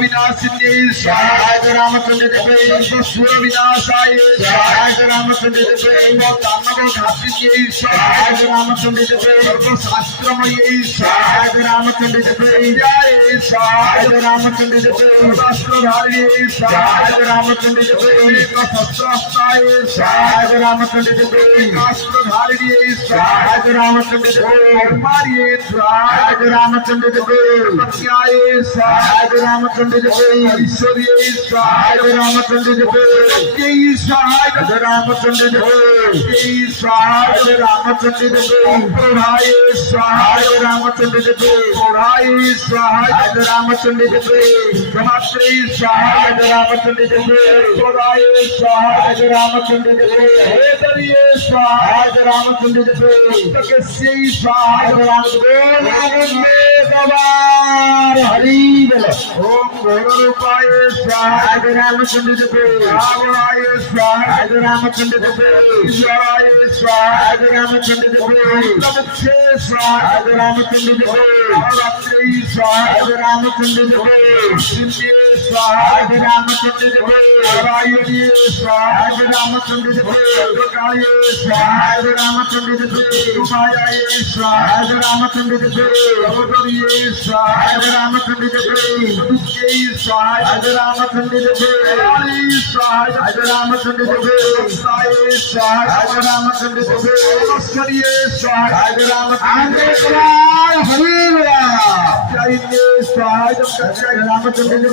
विनाशिन्ये स्वाहा रामचंद्र सुर विनाशाय स्वाहा रामचंद्र तांडव घातिन्ये स्वाहा रामचंद्र शास्त्रमये स्वाहा रामचंद्र जय स्वाहा रामचंद्र शास्त्रधारिये स्वाहा रामचंद्र शस्त्रास्त्राय स्वाहा रामचंद्र शास्त्रधारिये स्वाहा रामचंद्र मारिये स्वाहा रामचंद्र पत्याये स्वाहा रामचंद्र ऐश्वर्ये स्वाहा रामचंद्र जय स्वाहा रामचंद्र जय स्वाहा रामचंद्र प्रभाये स्वाहा रामचंद्र प्रभाये स्वाहा रामचंद्र प्रमात्रे स्वाहा रामचंद्र प्रदाये स्वाहा रामचंद्र हेतरिये स्वाहा रामचंद्र पुस्तकस्य स्वाहा रामचंद्र हरि ओम घोररूपाय स्वाहा रामचंद्र रावणाय स्वाहा रामचंद्र ईश्वराय स्वाहा रामचंद्र प्रमुखे स्वाहा रामचंद्र रात्रि स्वाहा रामचंद्र सिंधे स्वाहा रामचंद्र नारायणी स्वाहा रामचंद्र कालिये स्वाहा रामचंद्र उमायाय स्वाहा रामचंद्र प्रभुये स्वाहा रामचंद्र दुर्गे स्वाहा रामचंद्र स्वाहा रामचंद्र साय स्वाहा रामचंद्र नमस्कारिये स्वाहा रामचंद्र हरि स्वाहा रामचंद्र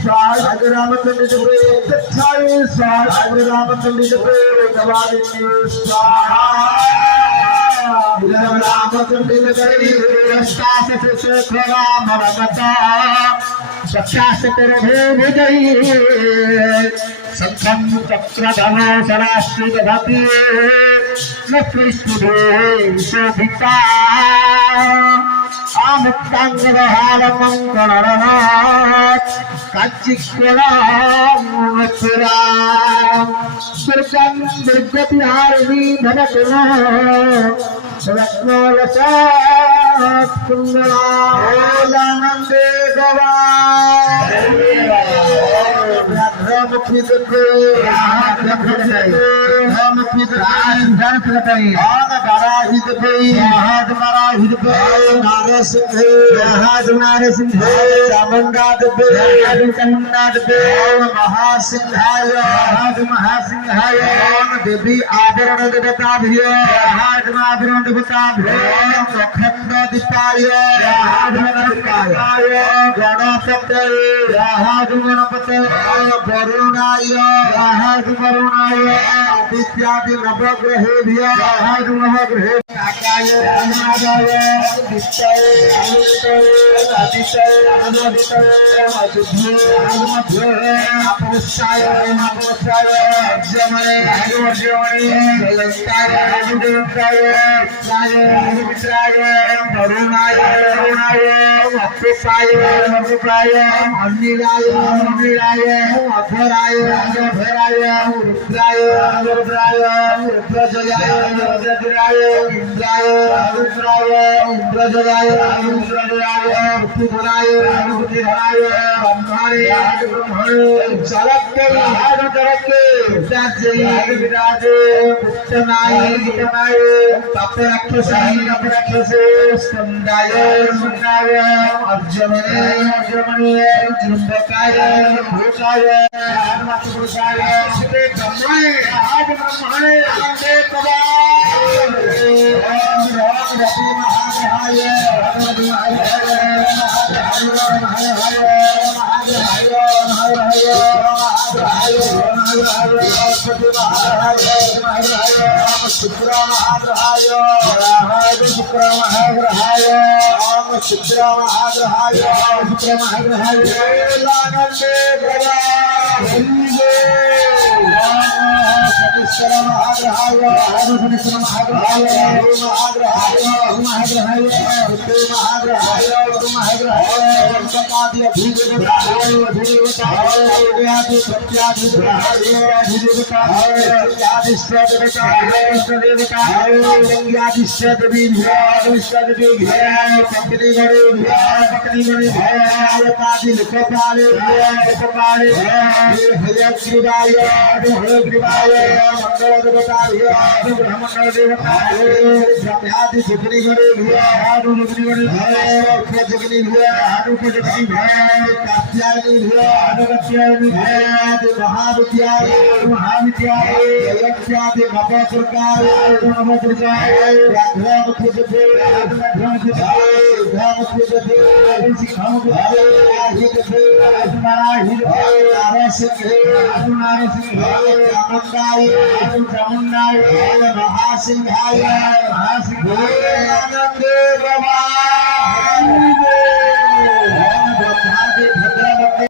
स्वाहा रामचंद्र दक्षाय स्वाहा रामचंद्र दवारिये स्वाहा रामचंद्र संखम चक्र धनो सरास्त्री दधति न कृष्ण शोभिता आमुक्तांगहार मंगलरनाथ काचिकोला मथुरा दुर्गम दुर्गतिहारिणी भवतुना रत्नलसा कुंडला ओलानंदे गवा राममुखी दुर्गे राममुखी दुर्गे नाराही दुर्गे महाराही दुर्गे नारसिंह नारसिंह चामुंडा दुर्गे चामुंडा दुर्गे महासिंहाय महासिंहाय देवी आदरण देवता भिय आदरण देवता भिय नक्षत्र दीपाय दीपाय गणपते गणपते वरुणाय वरुणाय आदित्यादि नवग्रहे भिय नवग्रहे आकाय अनादाय दित्ताय अमृताय आदित्याय अनादित्याय मधुभ्य अपरुषाय अर्जमणे जयंताय जयंताय वरुणाय अप्रुपाय अनिलाय अधराय रुद्राय रुद्रजयाय इंद्राय इंद्रजयाय ऋतुधराय ब्रह्माणे जरके तपराक्षसे स्कंदाय अर्जमणे जुंबकाय भूषाय पुरुषाय ब्रह्मणे आनंदे कवा व्यापकादि अधिदेवता अधिदेवता आदि प्रत्याधिदेवता अधिदेवता आदि देवता देवता आदि देवी देवी पत्नी गणे आदि लोकपाले लोकपाले हयग्रीवाय हयग्रीवाय मंगल देवता ब्रह्मंडल देवता ब्रह्मादि जुगनी गणे आदि जुगनी गणे उपजुगनी आदि उपजुगनी कात्यायनी आदि कात्यायनी आदि महाविद्यालय महाविद्यालय यज्ञादि नवदुर्गाय नवदुर्गाय राघवति देवी राघवति देवी सिंहमुखी देवी नारायण नारसिंह नारसिंह चामुंडाय चामुंडाय महासिंहाय महासिंहाय आनंदे बाबा